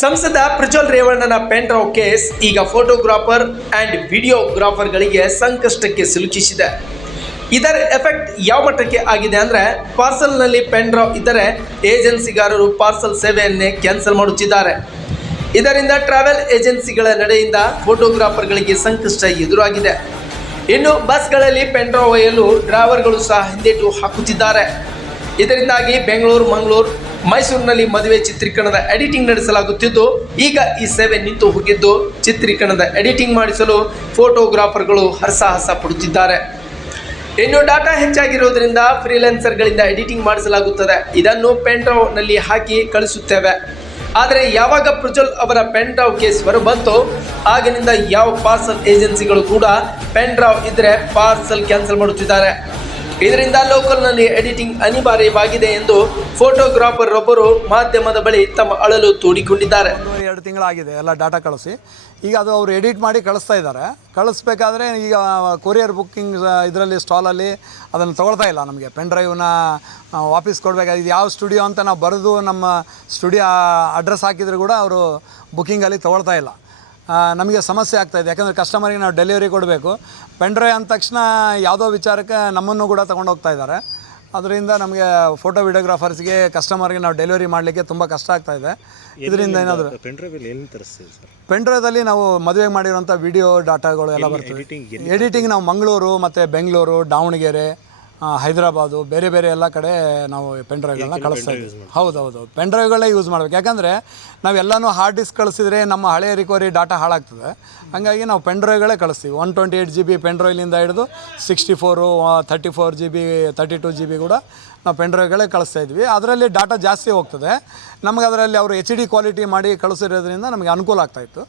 ಸಂಸದ Prajwal ರೇವಣ್ಣನ pen drive case ಈಗ photographer and ವಿಡಿಯೋಗ್ರಾಫರ್ಗಳಿಗೆ ಸಂಕಷ್ಟಕ್ಕೆ ಸಿಲುಕಿಸಿದೆ. ಇದರ ಎಫೆಕ್ಟ್ ಯಾವ ಮಟ್ಟಕ್ಕೆ ಆಗಿದೆ ಅಂದರೆ, ಪಾರ್ಸಲ್ನಲ್ಲಿ ಪೆನ್ ಡ್ರೈವ್ ಇದ್ದರೆ ಏಜೆನ್ಸಿಗಾರರು ಪಾರ್ಸಲ್ ಸೇವೆಯನ್ನೇ ಕ್ಯಾನ್ಸಲ್ ಮಾಡುತ್ತಿದ್ದಾರೆ. ಇದರಿಂದ ಟ್ರಾವೆಲ್ ಏಜೆನ್ಸಿಗಳ ನಡೆಯಿಂದ ಫೋಟೋಗ್ರಾಫರ್ಗಳಿಗೆ ಸಂಕಷ್ಟ ಎದುರಾಗಿದೆ. ಇನ್ನು ಬಸ್ಗಳಲ್ಲಿ ಪೆನ್ ಡ್ರೈವ್ ಒಯ್ಯಲು ಡ್ರೈವರ್ಗಳು ಸಹ ಹಿಂದೇಟು ಹಾಕುತ್ತಿದ್ದಾರೆ. ಇದರಿಂದಾಗಿ ಬೆಂಗಳೂರು, ಮಂಗಳೂರು, ಮೈಸೂರಿನಲ್ಲಿ ಮದುವೆ ಚಿತ್ರೀಕರಣದ ಎಡಿಟಿಂಗ್ ನಡೆಸಲಾಗುತ್ತಿದ್ದು, ಈಗ ಈ ಸೇವೆ ನಿಂತು ಹೋಗಿದ್ದು ಚಿತ್ರೀಕರಣದ ಎಡಿಟಿಂಗ್ ಮಾಡಿಸಲು ಫೋಟೋಗ್ರಾಫರ್ಗಳು ಹರಸಾಹಸ ಪಡುತ್ತಿದ್ದಾರೆ. ಇನ್ನು ಡಾಟಾ ಹೆಚ್ಚಾಗಿರುವುದರಿಂದ ಫ್ರೀಲಾನ್ಸರ್ಗಳಿಂದ ಎಡಿಟಿಂಗ್ ಮಾಡಿಸಲಾಗುತ್ತದೆ. ಇದನ್ನು ಪೆನ್ ಡ್ರೈವ್ನಲ್ಲಿ ಹಾಕಿ ಕಳಿಸುತ್ತೇವೆ. ಆದರೆ ಯಾವಾಗ ಪ್ರಜ್ವಲ್ ಅವರ ಪೆನ್ ಡ್ರೈವ್ ಕೇಸ್ ಹೊರಬಂತೋ ಆಗಿನಿಂದ ಯಾವ ಪಾರ್ಸಲ್ ಏಜೆನ್ಸಿಗಳು ಕೂಡ ಪೆನ್ ಡ್ರೈವ್ ಇದ್ದರೆ ಪಾರ್ಸಲ್ ಕ್ಯಾನ್ಸಲ್ ಮಾಡುತ್ತಿದ್ದಾರೆ. ಇದರಿಂದ ಲೋಕಲ್ನಲ್ಲಿ ಎಡಿಟಿಂಗ್ ಅನಿವಾರ್ಯವಾಗಿದೆ ಎಂದು ಫೋಟೋಗ್ರಾಫರ್ ಒಬ್ಬರು ಮಾಧ್ಯಮದ ಬಳಿ ತಮ್ಮ ಅಳಲು ತೋಡಿಕೊಂಡಿದ್ದಾರೆ. 2 ತಿಂಗಳಾಗಿದೆ ಎಲ್ಲ ಡಾಟಾ ಕಳಿಸಿ. ಈಗ ಅದು ಅವರು ಎಡಿಟ್ ಮಾಡಿ ಕಳಿಸ್ತಾ ಇದ್ದಾರೆ. ಕಳಿಸ್ಬೇಕಾದ್ರೆ ಈಗ ಕೊರಿಯರ್ ಬುಕ್ಕಿಂಗ್ ಇದರಲ್ಲಿ ಸ್ಟಾಲಲ್ಲಿ ಅದನ್ನು ತೊಗೊಳ್ತಾ ಇಲ್ಲ. ನಮಗೆ ಪೆನ್ ಡ್ರೈವ್ನ ವಾಪಸ್ ಕೊಡಬೇಕಾದ್ರೆ ಇದು ಯಾವ ಸ್ಟುಡಿಯೋ ಅಂತ ನಾವು ಬರೆದು ನಮ್ಮ ಸ್ಟುಡಿಯೋ ಅಡ್ರೆಸ್ ಹಾಕಿದರೂ ಕೂಡ ಅವರು ಬುಕ್ಕಿಂಗಲ್ಲಿ ತೊಗೊಳ್ತಾ ಇಲ್ಲ. ನಮಗೆ ಸಮಸ್ಯೆ ಆಗ್ತಾಯಿದೆ. ಯಾಕಂದರೆ ಕಸ್ಟಮರಿಗೆ ನಾವು ಡೆಲಿವರಿ ಕೊಡಬೇಕು. ಪೆನ್ ಡ್ರೈವ್ ಅಂದ ತಕ್ಷಣ ಯಾವುದೋ ವಿಚಾರಕ್ಕೆ ನಮ್ಮನ್ನು ಕೂಡ ತೊಗೊಂಡು ಹೋಗ್ತಾ ಇದ್ದಾರೆ. ಅದರಿಂದ ನಮಗೆ ಫೋಟೋ ವಿಡಿಯೋಗ್ರಾಫರ್ಸ್ಗೆ ಕಸ್ಟಮರ್ಗೆ ನಾವು ಡೆಲಿವರಿ ಮಾಡಲಿಕ್ಕೆ ತುಂಬ ಕಷ್ಟ ಆಗ್ತಾಯಿದೆ. ಇದರಿಂದ ಏನಾದರೂ ಪೆನ್ ಡ್ರೈವಲ್ಲಿ ನಾವು ಮದುವೆ ಮಾಡಿರೋಂಥ ವಿಡಿಯೋ ಡಾಟಾಗಳು ಎಲ್ಲ ಬರ್ತವೆ. ಎಡಿಟಿಂಗ್ ನಾವು ಮಂಗಳೂರು ಮತ್ತು ಬೆಂಗಳೂರು, ದಾವಣಗೆರೆ, ಹೈದರಾಬಾದು, ಬೇರೆ ಬೇರೆ ಎಲ್ಲ ಕಡೆ ನಾವು ಪೆನ್ ಡ್ರೈವ್ಗಳನ್ನ ಕಳಿಸ್ತಾ ಇದ್ದೀವಿ. ಹೌದು, ಪೆನ್ ಡ್ರೈವ್ಗಳೇ ಯೂಸ್ ಮಾಡಬೇಕು. ಯಾಕಂದರೆ ನಾವೆಲ್ಲನೂ ಹಾರ್ಡ್ ಡಿಸ್ಕ್ ಕಳಿಸಿದ್ರೆ ನಮ್ಮ ಹಳೆಯ ರಿಕವರಿ ಡಾಟಾ ಹಾಳಾಗ್ತದೆ. ಹಾಗಾಗಿ ನಾವು ಪೆನ್ ಡ್ರೈವ್ಗಳೇ ಕಳಿಸ್ತೀವಿ. 128 GB ಪೆನ್ ಡ್ರೈವ್ನಿಂದ ಹಿಡಿದು 64, 34 GB, 32 GB ಕೂಡ ನಾವು ಪೆನ್ ಡ್ರೈವ್ಗಳೇ ಕಳಿಸ್ತಾ ಇದ್ವಿ. ಅದರಲ್ಲಿ ಡಾಟಾ ಜಾಸ್ತಿ ಹೋಗ್ತದೆ. ನಮಗೆ ಅದರಲ್ಲಿ ಅವರು HD ಕ್ವಾಲಿಟಿ ಮಾಡಿ ಕಳಿಸಿರೋದ್ರಿಂದ ನಮಗೆ ಅನುಕೂಲ ಆಗ್ತಾಯಿತ್ತು.